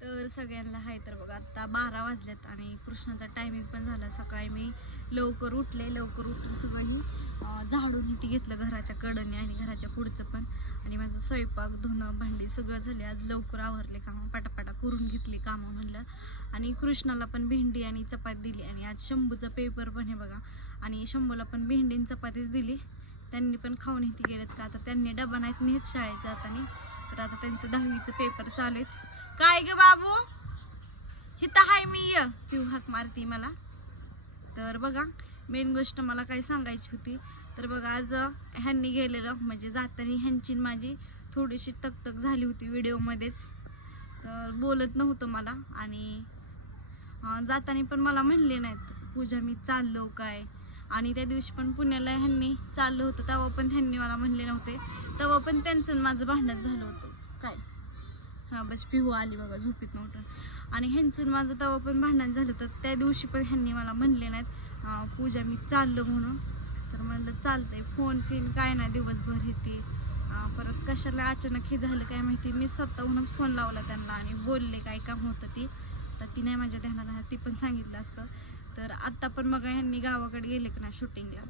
तर सगळ्यांना हाय तर बघा आत्ता बारा वाजल्यात आणि कृष्णाचा टायमिंग पण झाला. सकाळी मी लवकर उठले लवकर उठून सगळंही झाडून ती घेतलं घराच्या कडने आणि घराच्या पुढचं पण. आणि माझं स्वयंपाक धुणं भांडी सगळं झाले. आज लवकर आवरले कामं पाटापाटा करून घेतली कामं म्हणलं. आणि कृष्णाला पण भेंडी आणि चपाती दिली. आणि आज शंभूचा पेपर पण आहे बघा. आणि शंभूला पण भेंडी आणि चपातीच दिली. त्यांनी पण खाऊन इथे गेलेत का? आता त्यांनी डबा नाहीत नेत शाळेत जाताना. तर आता त्यांचं दहावीचं पेपर चालू आहेत. काय ग बाबू? हिथं हाय मी. य पिऊ हाक मारते मला. तर बघा मेन गोष्ट मला काय सांगायची होती. तर बघा आज ह्यांनी गेलेलं म्हणजे जाताना ह्यांची माझी थोडीशी तकतक झाली होती व्हिडिओमध्येच. तर बोलत नव्हतं मला आणि जाताना पण मला म्हणले नाहीत पूजा मी चाललो काय? आणि त्या दिवशी पण पुण्याला ह्यांनी चाललं होतं तेव्हा पण त्यांनी मला म्हणले नव्हते. तेव्हा पण त्यांचं माझं भांडण झालं होतं. काय? हां बस पिहू आली बघा झोपीत नव्हतं. आणि ह्यांचं माझं तेव्हा पण भांडण झालं तर त्या दिवशी पण ह्यांनी मला म्हणले नाहीत पूजा मी चाललो म्हणून. तर म्हणलं चालतंय फोन फिन काय नाही दिवसभर येते. परत कशाला अचानक हे झालं काय माहिती मी स्वतःहूनच फोन लावला त्यांना आणि बोलले काय काम होतं ती. तर ती नाही माझ्या ध्यानात आहे, ती पण सांगितलं असतं. तर आत्ता पण मग ह्यांनी गावाकडे गेले का नाही शूटिंगला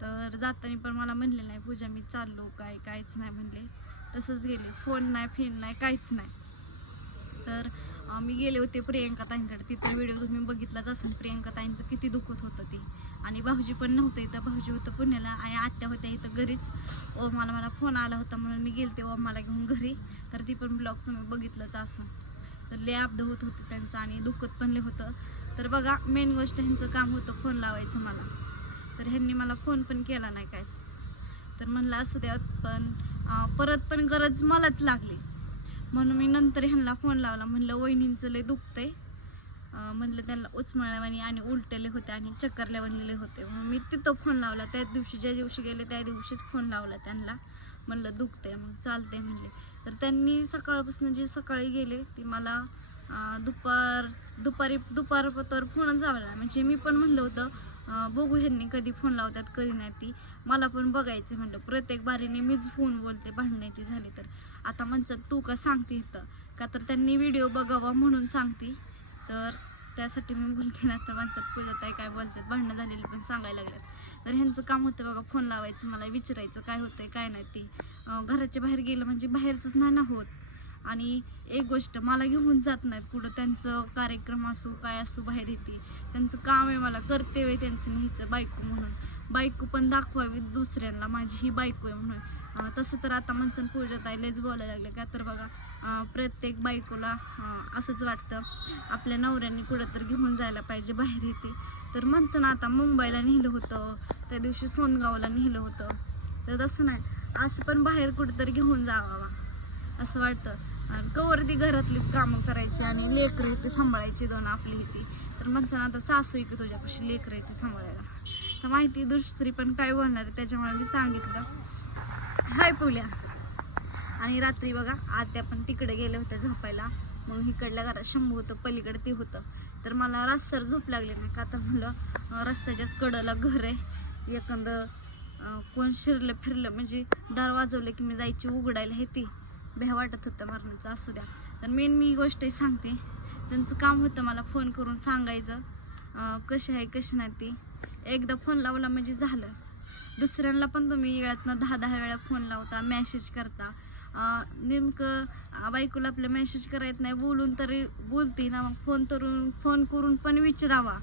तर जाताना पण मला म्हणले नाही पूजा मी चाललो काय काहीच नाही म्हणले. तसंच गेले. फोन नाही फेन नाही काहीच नाही. तर मी गेले होते प्रियंका ताईंकडे. तिथं व्हिडिओ तुम्ही बघितलाच असेल. प्रियंका ताईंचं किती दुखत होतं ती. आणि भाऊजी पण नव्हतं इथं. भाऊजी होतं पुण्याला आणि आत्या होत्या इथं घरीच. ओ मला मला फोन आला होता म्हणून मी गेलते ओ मला घेऊन घरी. तर ती पण ब्लॉग तुम्ही बघितलंच असं तर ले अब्द होत होतं त्यांचं आणि दुखत पण लय होतं. तर बघा मेन गोष्ट ह्यांचं काम होतं फोन लावायचं मला. तर ह्यांनी मला फोन पण केला नाही कायच तर म्हणलं असं द्या पण परत पण गरज मलाच लागली. म्हणून मी नंतर ह्यांना फोन लावला. म्हणलं वहिनींचं लय दुखतंय. आहे म्हणलं त्यांना उचमळल्यावानी आणि उलटले होते आणि चक्करल्या बनलेले होते. म्हणून मी तिथं फोन लावला. त्या दिवशी ज्या दिवशी गेले त्या दिवशीच फोन लावला त्यांना. म्हणलं दुखतंय. मग चालतंय म्हणले. तर त्यांनी सकाळपासून जे सकाळी गेले ते मला दुपार दुपारी दुपारपतर फोनच लावला. म्हणजे मी पण म्हणलं होतं बघू ह्यांनी कधी फोन लावतात कधी नाही. ती मला पण बघायचं म्हणलं. प्रत्येक बारीने मीच फोन बोलते भांडणं ती झाली तर. आता म्हणतात तू का सांगते इथं? का तर त्यांनी व्हिडिओ बघावा म्हणून सांगते. तर त्यासाठी मी बोलते ना तर माणसात पूजा ताई काय बोलतात? भांडणं झालेली पण सांगायला लागल्यात. तर ह्यांचं काम होतं बघा फोन लावायचं मला विचारायचं काय होतंय काय नाही ते. घराच्या बाहेर गेलं म्हणजे बाहेरचंच नाही ना होत. आणि एक गोष्ट मला घेऊन जात नाहीत कुठं. त्यांचं कार्यक्रम असो काय असो बाहेर येते. त्यांचं काम आहे मला कर्तव्य त्यांचं न्यायचं बायको म्हणून. बायको पण दाखवावी दुसऱ्यांना माझी ही बायको आहे म्हणून. तसं तर आता माणसं पूजा ताईलाच बोलायला लागले का तर बघा प्रत्येक बायकोला असंच वाटतं. आपल्या नवऱ्यांनी कुठं तर घेऊन जायला पाहिजे बाहेर येते. तर माणसानं आता मुंबईला नेलं होतं. त्या दिवशी सोनगावला नेलं होतं. तर तसं नाही. असं पण बाहेर कुठंतरी घेऊन जावा असं वाटतं. आणि कवर ती घरातलीच कामं करायची आणि लेकरं इथे सांभाळायची दोन आपली ती तर माणसानं आता सासू की तुझ्यापाशी लेकरं येते सांभाळायला. तर माहिती दुसरी पण काय बोलणार आहे त्याच्यामुळे मी सांगितलं. हाय पुल्या. आणि रात्री बघा आत्या पण तिकडे गेले होते झोपायला. मग इकडल्या घरात शंभू होतं पलीकडे ते होतं. तर मला रस्त्यावर झोप लागली नाही का? तर म्हणलं रस्त्याच्याच कडला घर आहे. एखादं कोण शिरलं फिरलं म्हणजे दार वाजवलं की मी जायची उघडायला हे ती. भ्या वाटत होतं मरणाचं असू द्या. तर मेन मी गोष्ट सांगते. त्यांचं काम होतं मला फोन करून सांगायचं. कशी आहे कशी नाही ती. एकदा फोन लावला म्हणजे झालं. दुसऱ्यांना पण तुम्ही वेळातनं दहा दहा वेळा फोन लावता मेसेज करता. नेमकं बायकोला आपलं मेसेज करायत नाही बोलून तरी बोलते ना. मग फोन करून फोन करून पण विचारावा.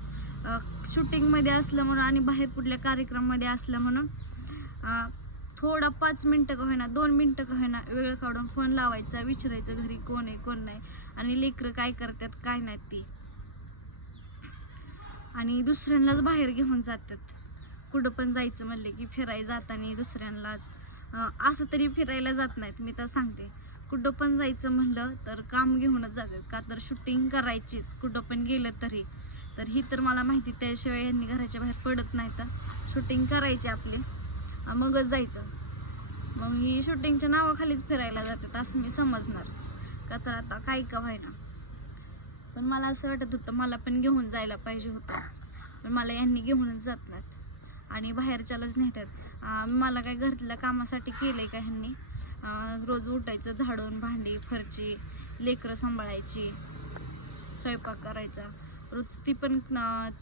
शूटिंगमध्ये असलं म्हणून आणि बाहेर कुठल्या कार्यक्रमामध्ये असलं म्हणून. थोडं पाच मिनटं का होईना दोन मिनटं का होईना वेळ काढून फोन लावायचा विचारायचं घरी कोण आहे कोण नाही. आणि लेकरं काय करतात काय नाही ती. आणि दुसऱ्यांनाच बाहेर घेऊन जातात. कुठं पण जायचं म्हणले की फिरायला जाताना दुसऱ्यांनाच. असं तरी फिरायला जात नाहीत मी तर सांगते. कुठं पण जायचं म्हणलं तर काम घेऊनच जातात. का तर शूटिंग करायचीच कुठं पण गेलं तरी. तर ही तर मला माहिती त्याशिवाय यांनी घराच्या बाहेर पडत नाही तर. शूटिंग करायची आपली. मगच जायचं. मग ही शूटिंगच्या नावाखालीच फिरायला जातात असं मी समजणारच. का तर आता काय का व्हायना. पण मला असं वाटत होतं मला पण घेऊन जायला पाहिजे होतं. पण मला यांनी घेऊनच जात नाहीत. आणि बाहेरच्यालाच नेतात मला काय घरातल्या कामासाठी केलं आहे का ह्यांनी? रोज उठायचं झाडून भांडी फरची लेकरं सांभाळायची स्वयंपाक करायचा. रोज ती पण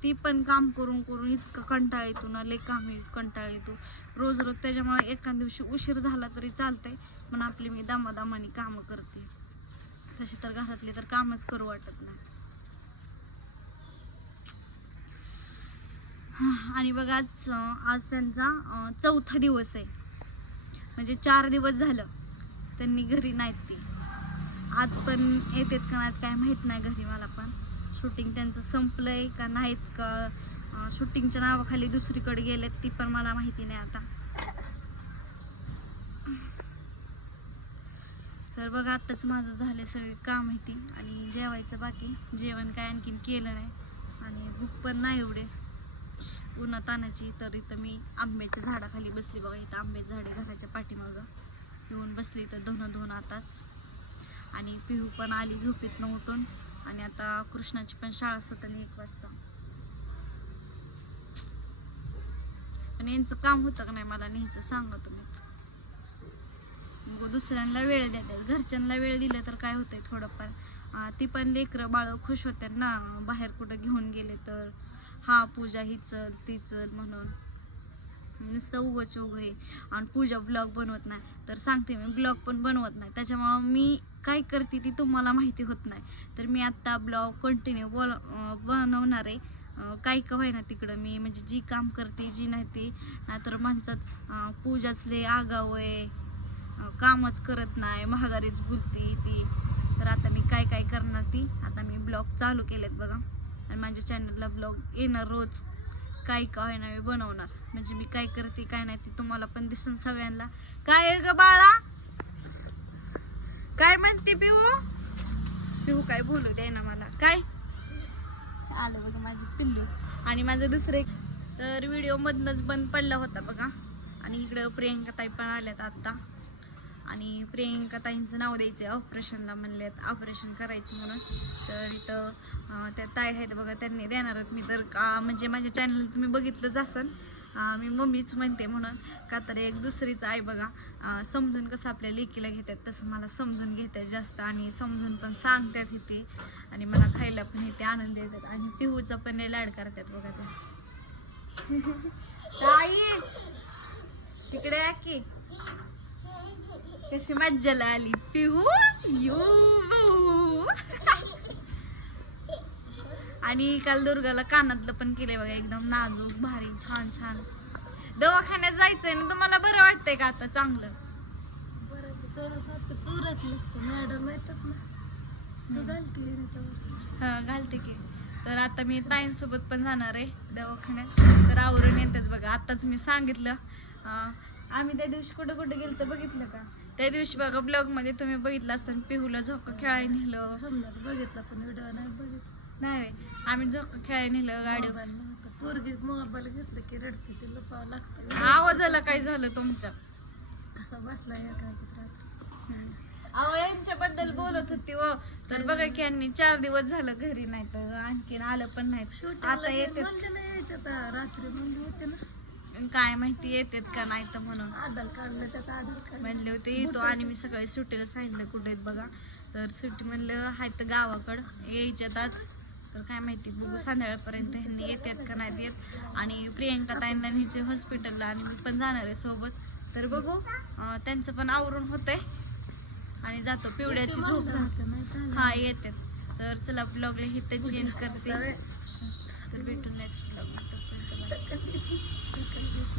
ती पण काम करून करून इतकं कंटाळा येतो ना लय काम कंटाळा येतो. रोज रोज त्याच्यामुळे एका दिवशी उशीर झाला तरी चालतंय पण आपली मी दामादामाने कामं करते. तशी तर घरातली तर कामच करू वाटत नाही. आणि बघा आज आज त्यांचा चौथा दिवस आहे. म्हणजे चार दिवस झालं त्यांनी घरी नाहीत ती. आज पण येतात का नाहीत काय माहीत नाही घरी मला पण. शूटिंग त्यांचं संपलंय का नाहीत का? शूटिंगच्या नावाखाली दुसरीकडे गेलेत ती पण मला माहिती नाही आता. तर बघा आत्ताच माझं झालं सगळे काम माहिती आणि जेवायचं बाकी. जेवण काय आणखीन केलं नाही आणि भूक पण नाही एवढे. उन्हात आणायची तर इथं मी आंब्याच्या झाडाखाली बसली बघा इथं आंब्याचं झाडे घराच्या पाठीमागं येऊन बसली इथं धुणं धुणं आताच. आणि पिहू पण आली झोपेतनं उठून. आणि आता कृष्णाची पण शाळा सुटली एक वाजता. आणि यांचं काम होतं का नाही मला न्यायचं सांगा तुम्हीच. मग दुसऱ्यांना वेळ द्यायचा घरच्यांना वेळ दिलं तर काय होतंय थोडंफार. ती पण लेकरं बाळ खुश होतात ना. बाहेर कुठं घेऊन गेले तर. हा पूजा ही चल ती चल म्हणून. नुसतं उगच उग आणि पूजा ब्लॉग बनवत नाही. तर सांगते मी ब्लॉग पण बनवत नाही. त्याच्यामुळं मी काय करते ती तुम्हाला माहिती होत नाही. तर मी आत्ता ब्लॉग कंटिन्यू बोल बनवणार आहे. काय काही का होईना तिकडं मी म्हणजे जी काम करते जी नाही ती नाहीतर माणसात पूजाचले पूजाच आगाव आहे. कामच करत नाही महागारीच बोलती ती. तर आता मी काय काय करणार ती? आता मी ब्लॉग चालू केलेत बघा. आणि माझ्या चॅनलला ब्लॉग येणार रोज काय का होईना मी बनवणार. म्हणजे मी काय करते काय नाही ते तुम्हाला पण दिसून सगळ्यांना. काय आहे ग बाळा? काय म्हणते पिऊ? पिऊ काय बोलू दे ना मला. काय? आलं बघा माझी पिल्लू. आणि माझं दुसरं एक तर व्हिडिओ मधनच बंद पडला होता बघा. आणि इकडं प्रियंका ताई पण आल्यात आत्ता आणि प्रियंका ताईंचं नाव द्यायचं आहे ऑपरेशनला म्हणलेत ऑपरेशन करायचं म्हणून. तर इथं त्या ताई आहेत बघा त्यांनी देणार आहेत मी. तर का म्हणजे माझ्या चॅनल तुम्ही बघितलंच असन मी मम्मीच म्हणते म्हणून. का तर एक दुसरीच आई बघा. समजून कसं आपल्या लेकीला घेतात तसं मला समजून घेतात जास्त. आणि समजून पण सांगतात इथे. आणि मला खायला पण इथे आनंद देतात. आणि पिहूचा पण लाड करतात बघा ते. आई! तिकडे या की. कशी मज्जाला आली. पिहू यू आणि काल दुर्गाला कानातलं पण केलंय बघा एकदम नाजूक भारी छान छान. दवाखान्यात जायचंय ना तुम्हाला बरं वाटतंय का आता चांगलं? चुरात लागतं मॅडम येतात ना. तू घालते हा घालते की. तर आता मी ताईंसोबत पण जाणार आहे दवाखान्यात. तर आवरून येतात बघा आताच मी सांगितलं. आम्ही त्या दिवशी कुठं कुठं गेलं तर बघितलं का? त्या दिवशी बघा ब्लॉगमध्ये तुम्ही बघितलं असेल पिहूला झोका खेळायला नेलं. बघितलं पण व्हिडिओ नाही बघितलं. नाही आम्ही झोका खेळायला नेलं गाडी पोरगी मोबाईल घेतलं की रडते ते लपावं लागतं. आवाजाला काय झालं तुमच्या कसा बसला अहो यांच्याबद्दल बोलत होती व तर बघा की यांनी चार दिवस झालं घरी नाही तर आणखीन आलं पण नाही. आता येते यायच्यात रात्री म्हणले होते ना. काय माहिती येतात का नाही तर म्हणून. आधार काढलं त्यात आधार कार्ड म्हणले होते येतो आणि मी सकाळी सुट्टीला सांगितलं कुठे बघा. तर सुट्टी म्हणलं हाय तर गावाकडं यायच्यात आज. तर काय माहिती बघू. संध्याकाळपर्यंत ह्यांनी येतात का नाही येत. आणि प्रियंका ताईंना न्यायचे हॉस्पिटलला आणि मी पण जाणार आहे सोबत. तर बघू त्यांचं पण आवरून होतंय. आणि जातो पिवड्याची झोप? हा येतात. तर चला ब्लॉगला हिथं चेंज करते. तर भेटू नेक्स्ट ब्लॉग